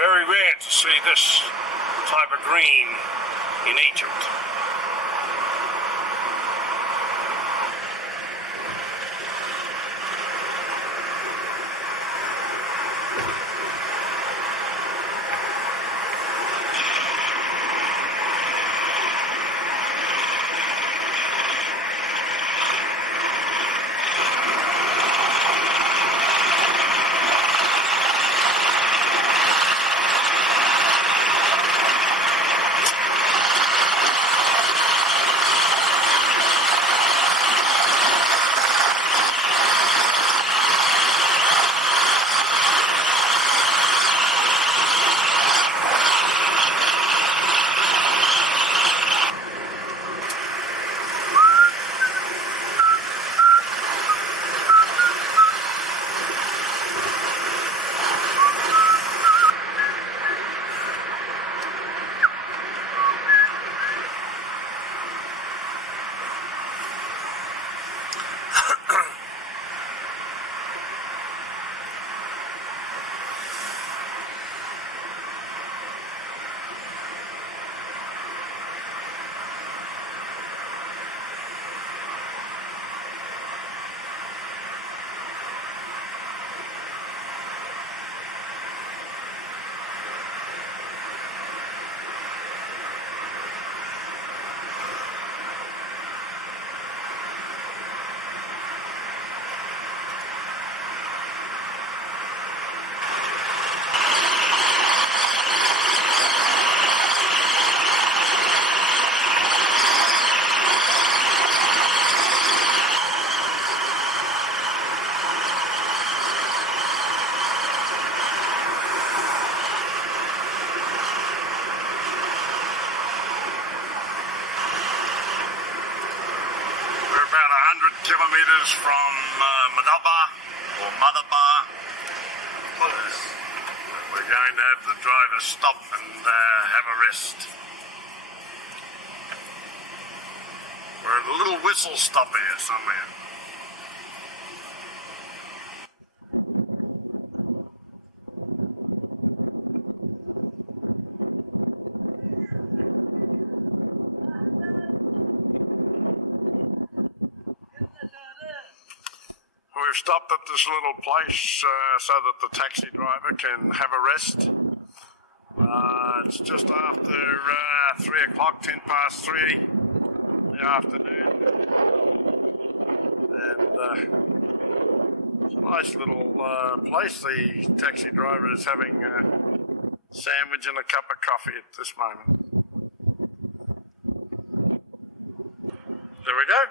Very rare to see this type of green in Egypt. Kilometers from Madaba. We're going to have the driver stop and have a rest. We're at a little whistle stop here somewhere. We've stopped at this little place so that the taxi driver can have a rest. It's just after 3 o'clock, 10 past 3 in the afternoon. And it's a nice little place. The taxi driver is having a sandwich and a cup of coffee at this moment. There we go.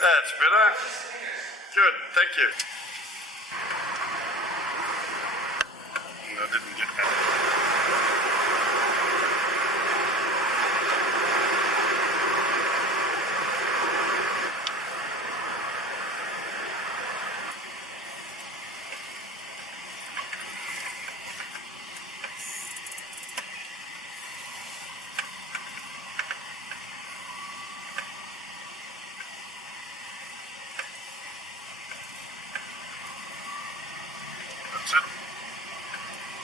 That's better. Good, thank you. I didn't get that. That's it.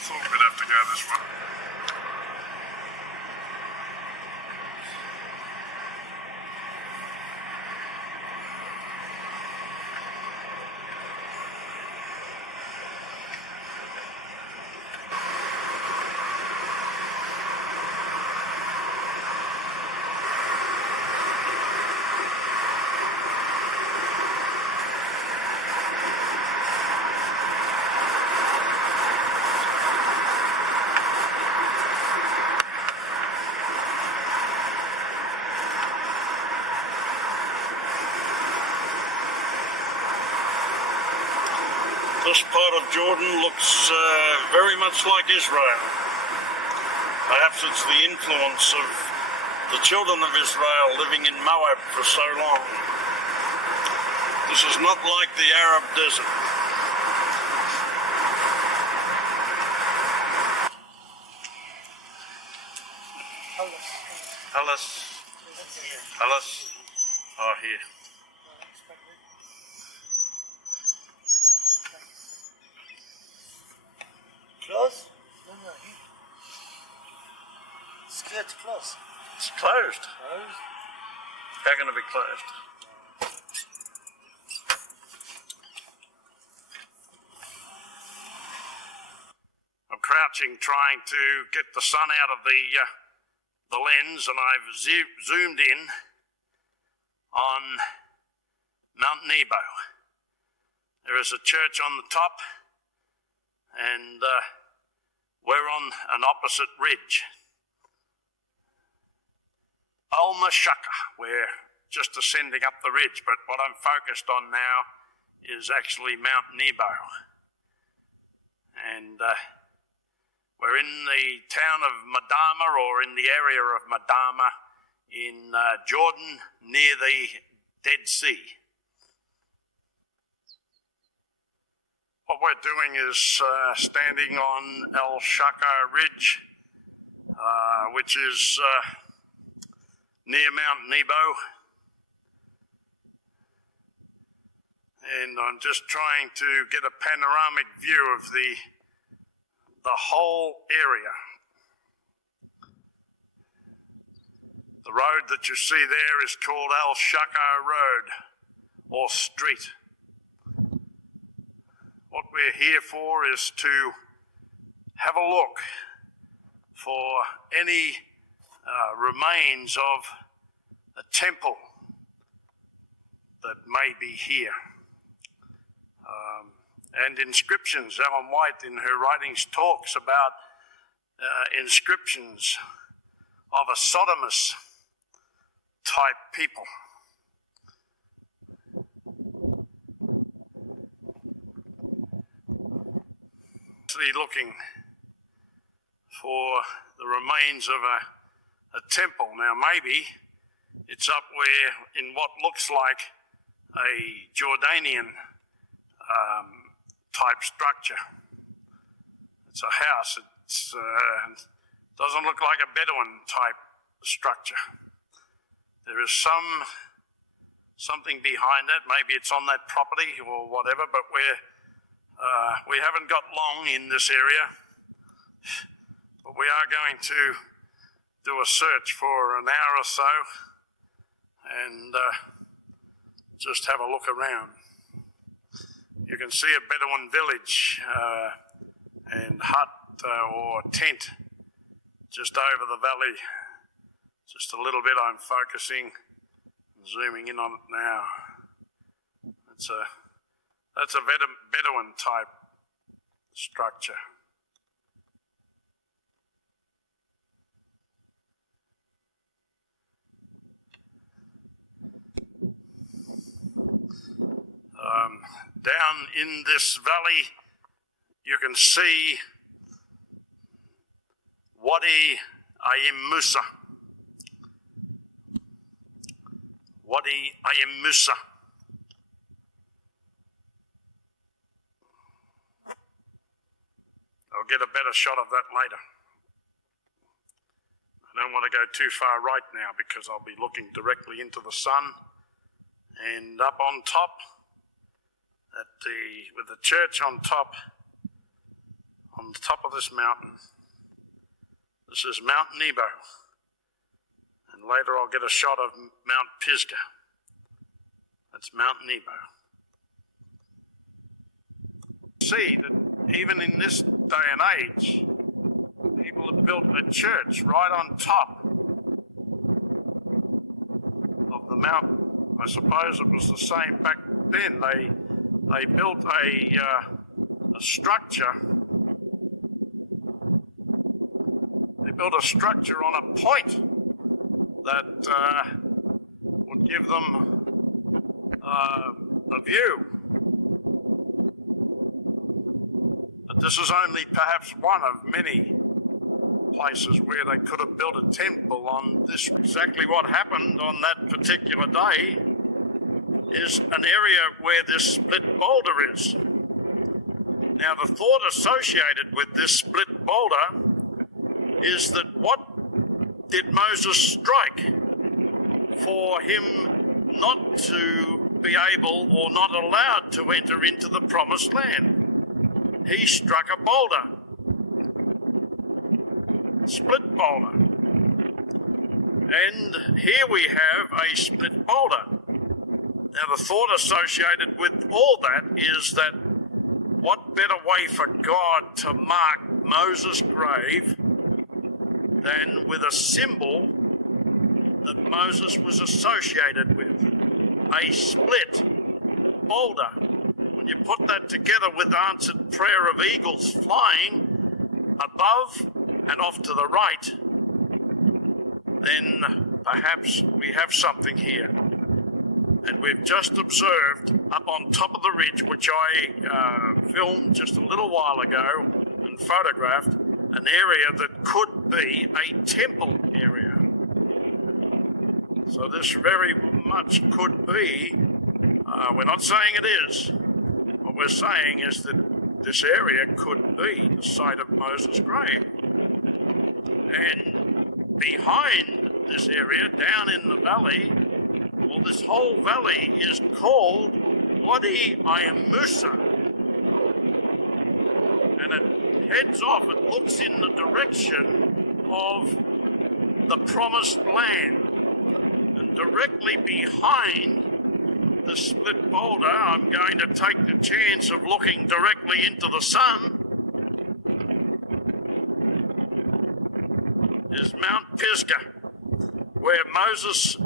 Thought we'd have to go this way. This part of Jordan looks very much like Israel. Perhaps it's the influence of the children of Israel living in Moab for so long. This is not like the Arab desert. Alice. Alice. Oh, here. Close? No, here. It's scared to close. It's closed. Closed? How can it be closed? I'm crouching, trying to get the sun out of the lens, and I've zoomed in on Mt Nebo. There is a church on the top, and we're on an opposite ridge. We're just ascending up the ridge, but what I'm focused on now is actually Mt Nebo. And we're in the town of Madama, or in the area of Madama in Jordan, near the Dead Sea. What we're doing is standing on El Shaka Ridge, which is near Mt Nebo. And I'm just trying to get a panoramic view of the whole area. The road that you see there is called El Shaka Road, or street. What we're here for is to have a look for any remains of a temple that may be here. And inscriptions. Ron Wyatt in her writings talks about inscriptions of a sodomous type people. Looking for the remains of a temple. Now maybe it's up where, in what looks like a Jordanian type structure. It's a house. It doesn't look like a Bedouin type structure. There is something behind it. Maybe it's on that property or whatever, but we haven't got long in this area, but we are going to do a search for an hour or so and just have a look around. You can see a Bedouin village and hut or tent just over the valley. Just a little bit. I'm focusing and zooming in on it now. That's a Bedouin type structure. Down in this valley, you can see Wadi Ayim Musa. Wadi Ayim Musa. I'll get a better shot of that later. I don't want to go too far right now because I'll be looking directly into the sun. And up on top, with the church on the top of this mountain, this is Mount Nebo. And later I'll get a shot of Mount Pisgah. That's Mount Nebo. See that even in this day and age, people have built a church right on top of the mountain. I suppose it was the same back then. They built a structure. They built a structure on a point that would give them a view. But this is only perhaps one of many places where they could have built a temple on this. Exactly what happened on that particular day is an area where this split boulder is. Now, the thought associated with this split boulder is that what did Moses strike for him not to be able or not allowed to enter into the promised land? He struck a boulder, split boulder. And here we have a split boulder. Now the thought associated with all that is that what better way for God to mark Moses' grave than with a symbol that Moses was associated with, a split boulder. When you put that together with the answered prayer of eagles flying above and off to the right, then perhaps we have something here. And we've just observed up on top of the ridge, which I filmed just a little while ago and photographed, an area that could be a temple area. So this very much could be, we're not saying it is, what we're saying is that this area could be the site of Moses' grave. And behind this area, down in the valley, well, this whole valley is called Wadi Musa. And it heads off, it looks in the direction of the promised land. And directly behind the split boulder, I'm going to take the chance of looking directly into the sun, is Mount Pisgah, where Moses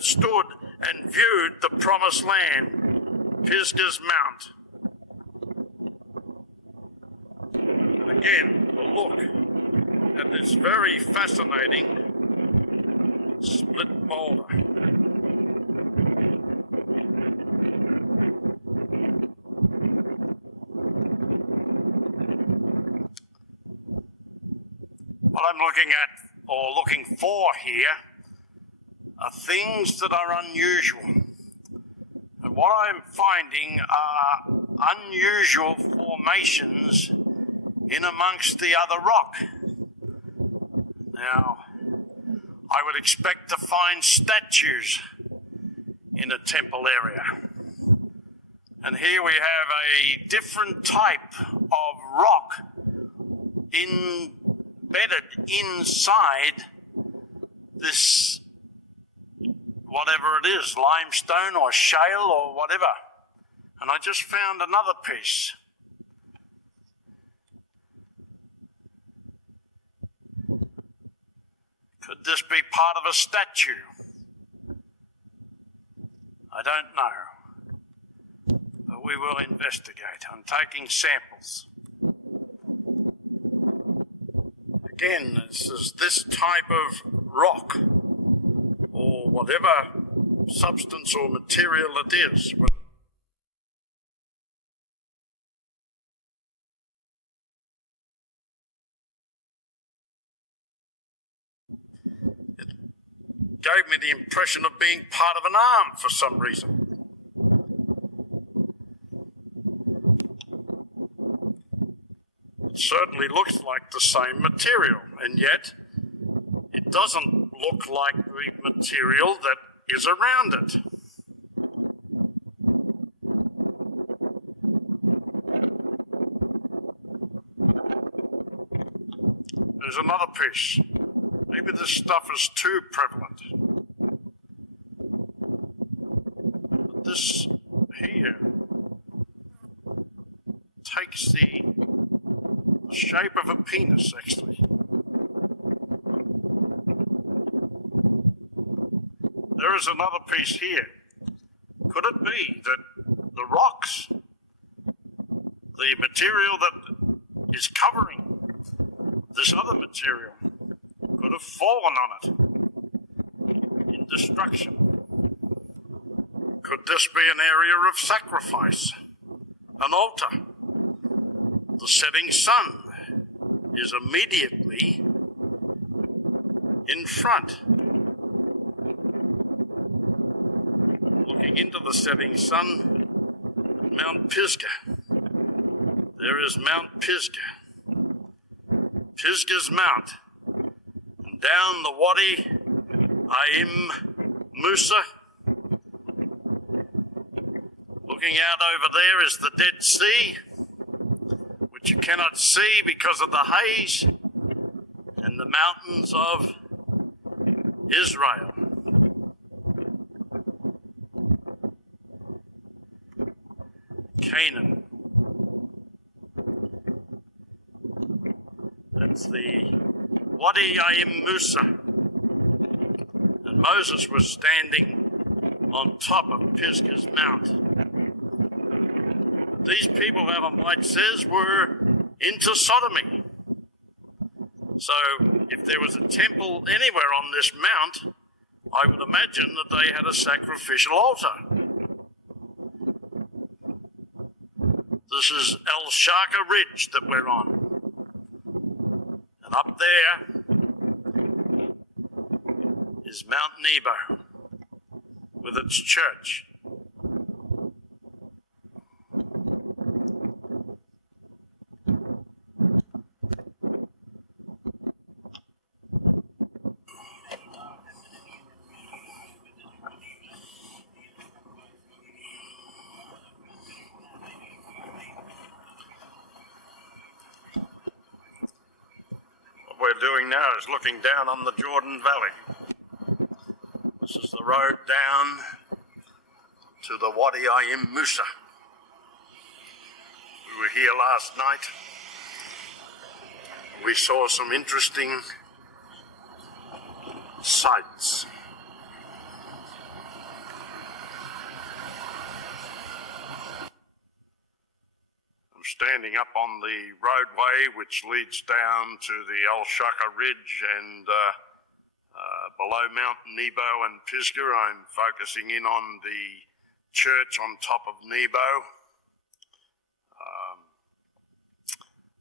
stood and viewed the promised land, Pisgah's Mount. And again, a look at this very fascinating split boulder. What I'm looking at or looking for here are things that are unusual. And what I'm finding are unusual formations in amongst the other rock. Now, I would expect to find statues in a temple area. And here we have a different type of rock embedded inside this, whatever it is, limestone or shale or whatever. And I just found another piece. Could this be part of a statue? I don't know. But we will investigate. I'm taking samples. Again, this is this type of rock or whatever substance or material it is. It gave me the impression of being part of an arm for some reason. It certainly looks like the same material, and yet it doesn't look like the material that is around it. There's another piece. Maybe this stuff is too prevalent. But this here takes the shape of a penis, actually. There is another piece here. Could it be that the rocks, the material that is covering this other material, could have fallen on it in destruction? Could this be an area of sacrifice, an altar? The setting sun is immediately in front. Looking into the setting sun at Mount Pisgah. There is Mount Pisgah. Pisgah's Mount. And Down the Wadi Aim Musa. Looking out over there is the Dead Sea, which you cannot see because of the haze, and the mountains of Israel. Canaan. That's the Wadi Aim Musa. And Moses was standing on top of Pisgah's Mount. These people, Ellen White says, were into sodomy. So if there was a temple anywhere on this mount, I would imagine that they had a sacrificial altar. This is El Sharka Ridge that we're on. And up there is Mount Nebo with its church. What we're doing now is looking down on the Jordan Valley. This is the road down to the Wadi Aim Musa. We were here last night. We saw some interesting sights. Standing up on the roadway which leads down to the El Sharka Ridge and below Mount Nebo and Pisgah. I'm focusing in on the church on top of Nebo.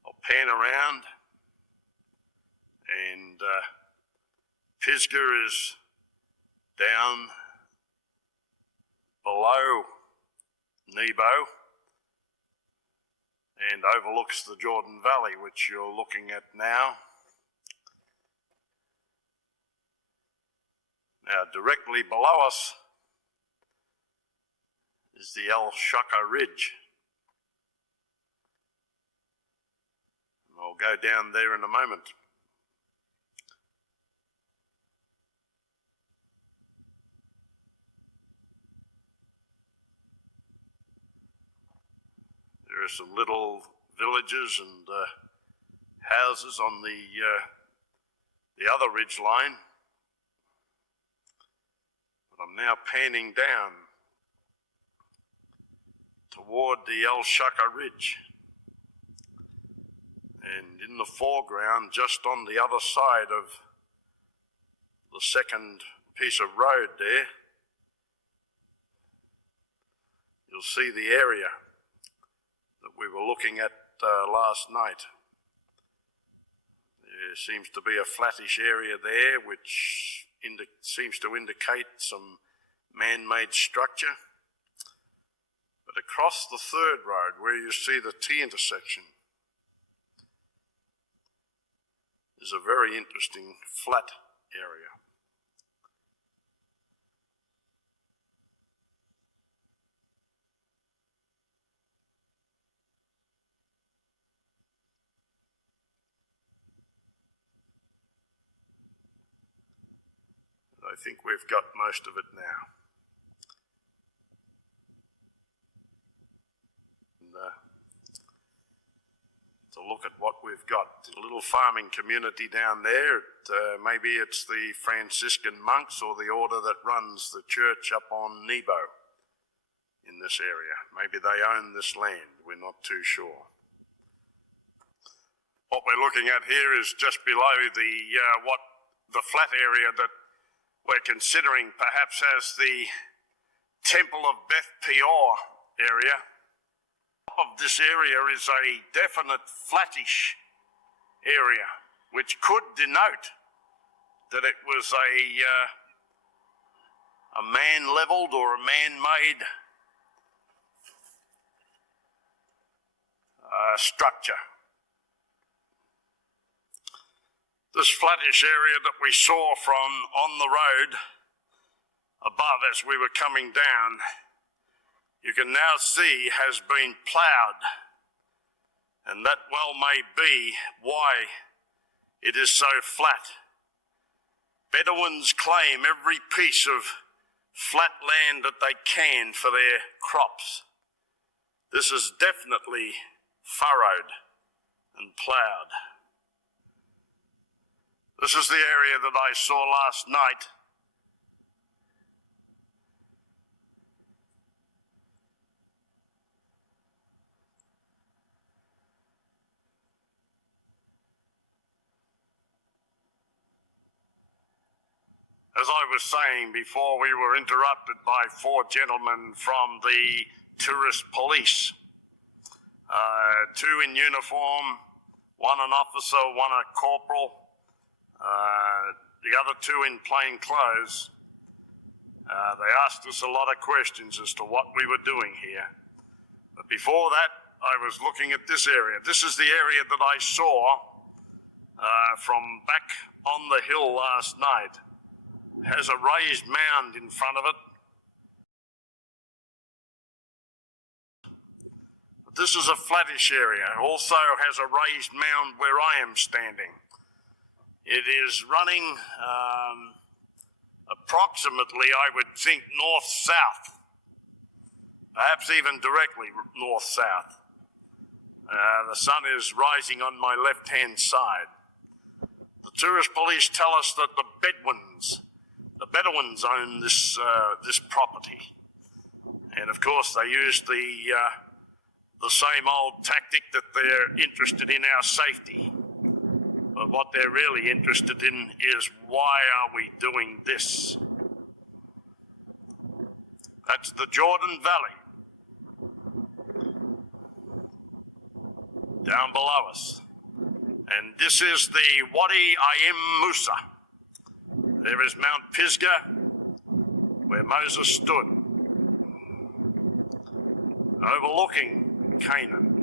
I'll pan around, and Pisgah is down below Nebo and overlooks the Jordan Valley, which you're looking at now. Now, directly below us is the El Sharka Ridge. I'll go down there in a moment. There are some little villages and houses on the other ridge line. But I'm now panning down toward the El Sharka Ridge. And in the foreground, just on the other side of the second piece of road there, you'll see the area that we were looking at last night. There seems to be a flattish area there which seems to indicate some man-made structure. But across the third road, where you see the T-intersection, is a very interesting flat area. I think we've got most of it now. And, to look at what we've got. A little farming community down there. Maybe it's the Franciscan monks or the order that runs the church up on Nebo in this area. Maybe they own this land. We're not too sure. What we're looking at here is just below the flat area that we're considering perhaps as the Temple of Beth Peor area. Of this area is a definite flattish area, which could denote that it was a man-leveled or a man-made structure. This flattish area that we saw from on the road above as we were coming down, you can now see has been ploughed, and that well may be why it is so flat. Bedouins claim every piece of flat land that they can for their crops. This is definitely furrowed and ploughed. This is the area that I saw last night. As I was saying before, we were interrupted by 4 gentlemen from the tourist police. 2 in uniform, 1 an officer, 1 a corporal, the other 2 in plain clothes. They asked us a lot of questions as to what we were doing here. But before that, I was looking at this area. This is the area that I saw from back on the hill last night. Has a raised mound in front of it. This is a flattish area. It also has a raised mound where I am standing. It is running approximately, I would think, north-south, perhaps even directly north-south. The sun is rising on my left-hand side. The tourist police tell us that the Bedouins own this property, and of course they use the same old tactic that they're interested in our safety. But what they're really interested in is, why are we doing this? That's the Jordan Valley down below us, and this is the Wadi Ayim Musa. There is Mount Pisgah, where Moses stood, overlooking Canaan.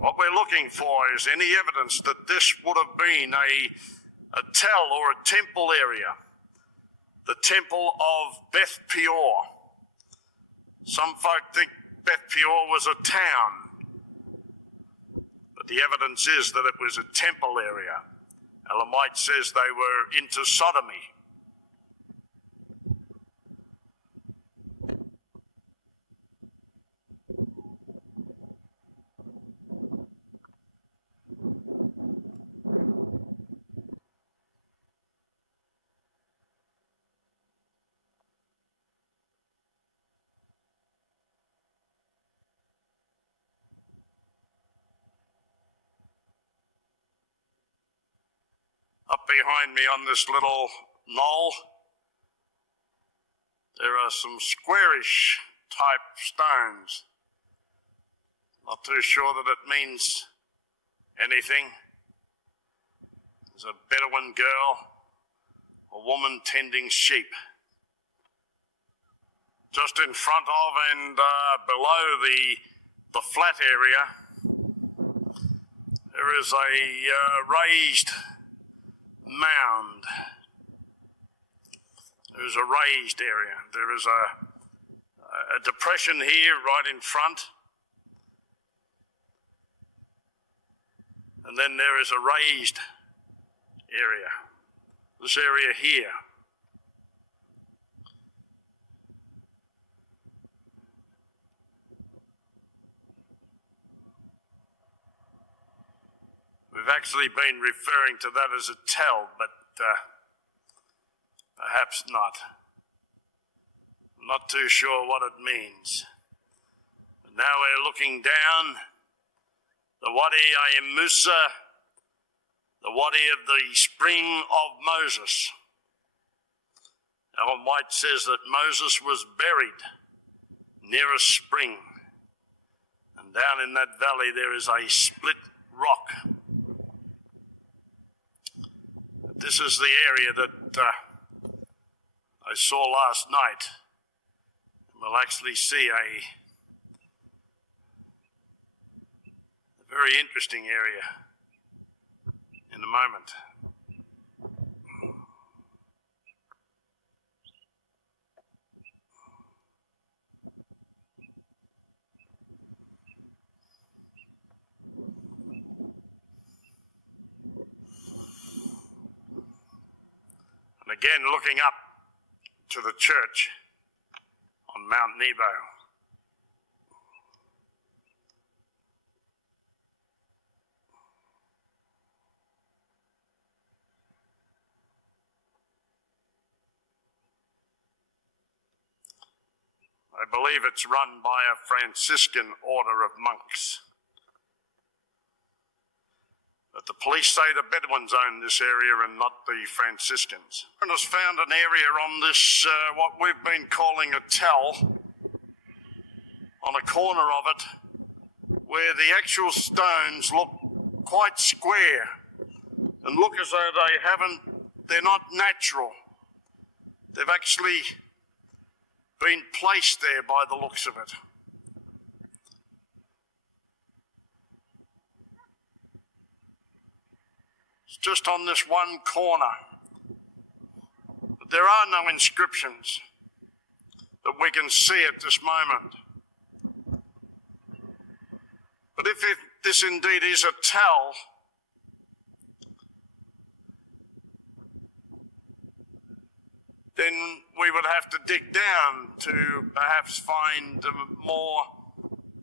What we're looking for is any evidence that this would have been a tell or a temple area, the temple of Beth Peor. Some folk think Beth Peor was a town, but the evidence is that it was a temple area. Ellen White says they were into sodomy. Up behind me on this little knoll, there are some squarish type stones. Not too sure that it means anything. There's a Bedouin girl, a woman tending sheep. Just in front of and below the flat area, there is a raised mound. There's a raised area. There is a depression here right in front. And then there is a raised area. This area here. We've actually been referring to that as a tell, but perhaps not. I'm not too sure what it means. But now we're looking down the Wadi Ayim Musa, the Wadi of the spring of Moses. Ellen White says that Moses was buried near a spring, and down in that valley there is a split rock. This is the area that I saw last night. We'll actually see a very interesting area in a moment. And again, looking up to the church on Mount Nebo. I believe it's run by a Franciscan order of monks. But the police say the Bedouins own this area and not the Franciscans. And has found an area on this, what we've been calling a tell, on a corner of it, where the actual stones look quite square and look as though they're not natural. They've actually been placed there by the looks of it. It's just on this one corner. But there are no inscriptions that we can see at this moment. But if this indeed is a tell, then we would have to dig down to perhaps find more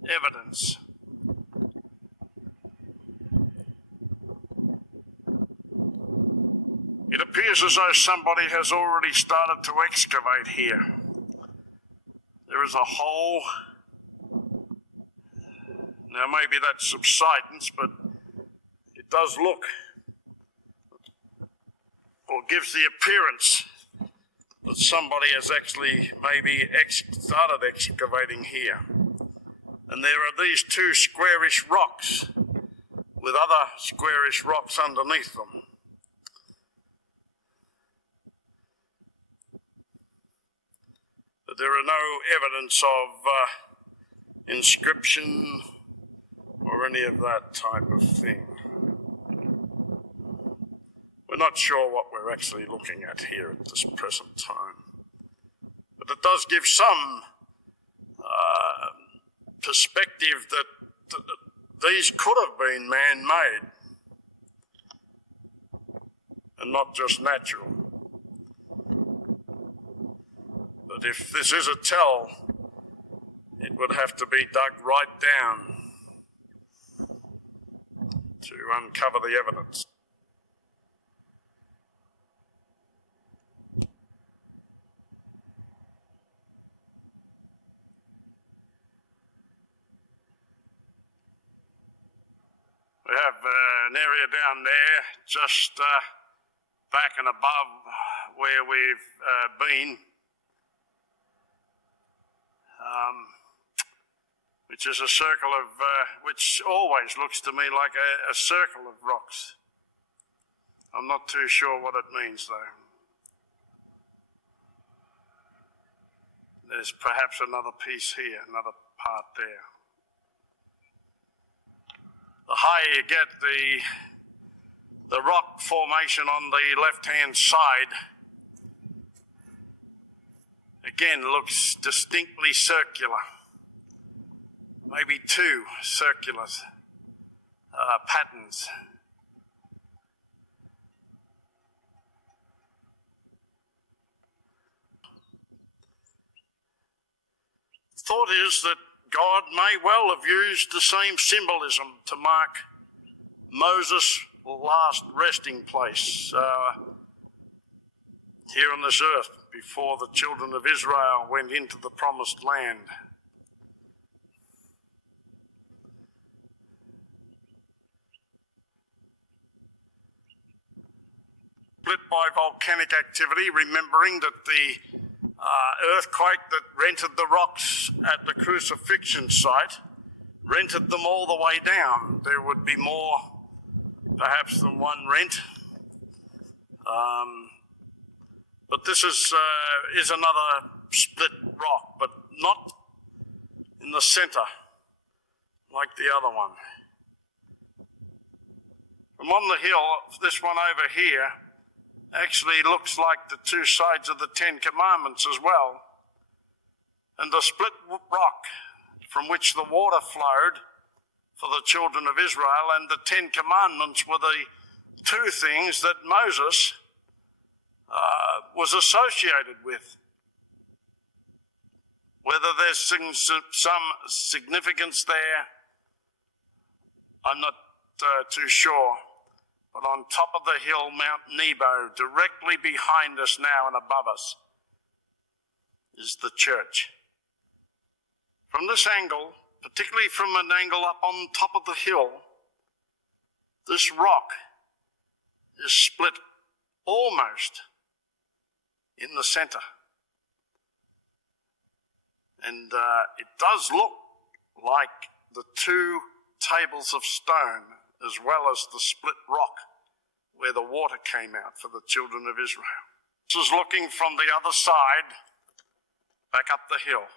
evidence. It appears as though somebody has already started to excavate here. There is a hole. Now maybe that's subsidence, but it does look, or gives the appearance that somebody has actually maybe started excavating here. And there are these two squarish rocks with other squarish rocks underneath them. But there are no evidence of inscription or any of that type of thing. We're not sure what we're actually looking at here at this present time. But it does give some perspective that these could have been man-made and not just natural. But if this is a tell, it would have to be dug right down to uncover the evidence. We have an area down there just back and above where we've been, which is a circle of, which always looks to me like a circle of rocks. I'm not too sure what it means though. There's perhaps another piece here, another part there. The higher you get, the rock formation on the left-hand side, again, looks distinctly circular. Maybe two circular patterns. The thought is that God may well have used the same symbolism to mark Moses' last resting place here on this earth before the children of Israel went into the promised land. Split by volcanic activity, remembering that the earthquake that rented the rocks at the crucifixion site rented them all the way down. There would be more, perhaps, than one rent. But this is another split rock, but not in the center like the other one. From on the hill, this one over here actually looks like the two sides of the Ten Commandments as well. And the split rock from which the water flowed for the children of Israel and the Ten Commandments were the two things that Moses was associated with. Whether there's some significance there, I'm not too sure. But on top of the hill, Mount Nebo, directly behind us now and above us, is the church. From this angle, particularly from an angle up on top of the hill, this rock is split almost in the center. And it does look like the two tables of stone as well as the split rock where the water came out for the children of Israel. This is looking from the other side back up the hill.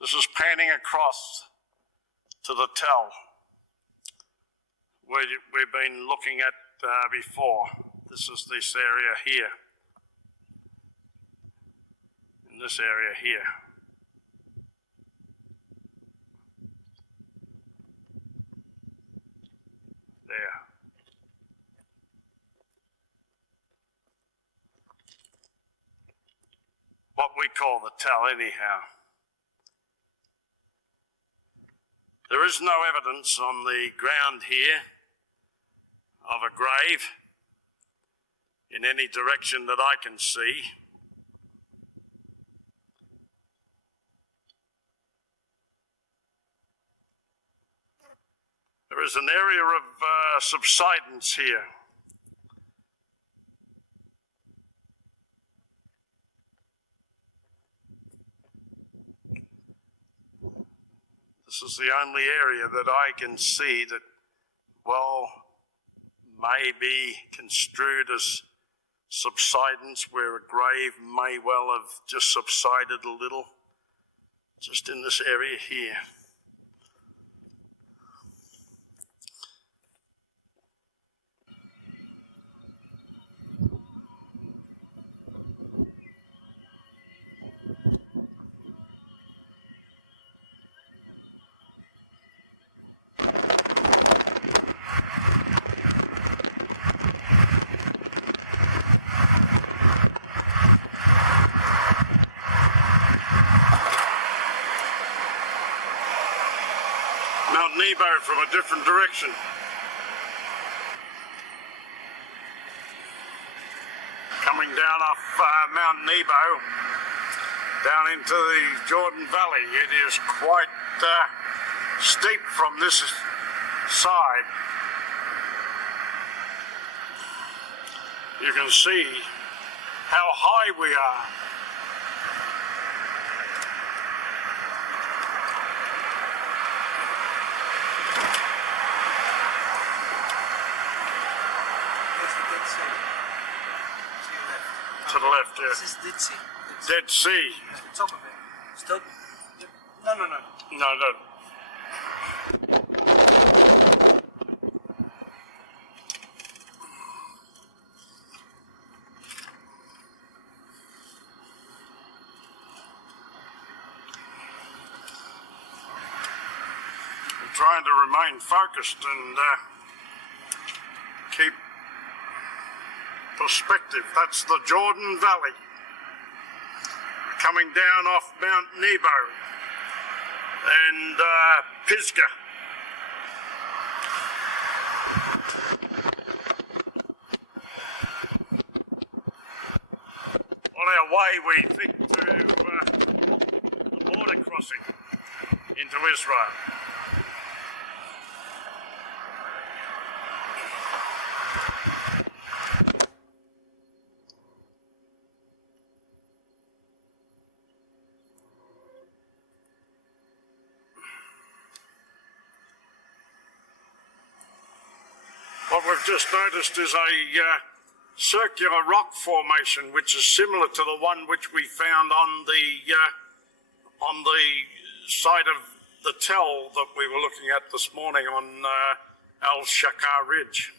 This is panning across to the tell where we've been looking at before. This is this area here. In this area here. There. What we call the tell anyhow. There is no evidence on the ground here of a grave in any direction that I can see. There is an area of subsidence here. This is the only area that I can see that, well, may be construed as subsidence, where a grave may well have just subsided a little, just in this area here. Mount Nebo from a different direction. Coming down off Mount Nebo, down into the Jordan Valley. It is quite steep from this side. You can see how high we are. To the left, yeah. This is Dead Sea. Dead Sea. At the top of it. Stop. No. No. I'm trying to remain focused and keep perspective. That's the Jordan Valley. Coming down off Mount Nebo and Pisgah. On our way, we think to the border crossing into Israel. What we've just noticed is a circular rock formation, which is similar to the one which we found on the side of the tell that we were looking at this morning on Al Shakar Ridge.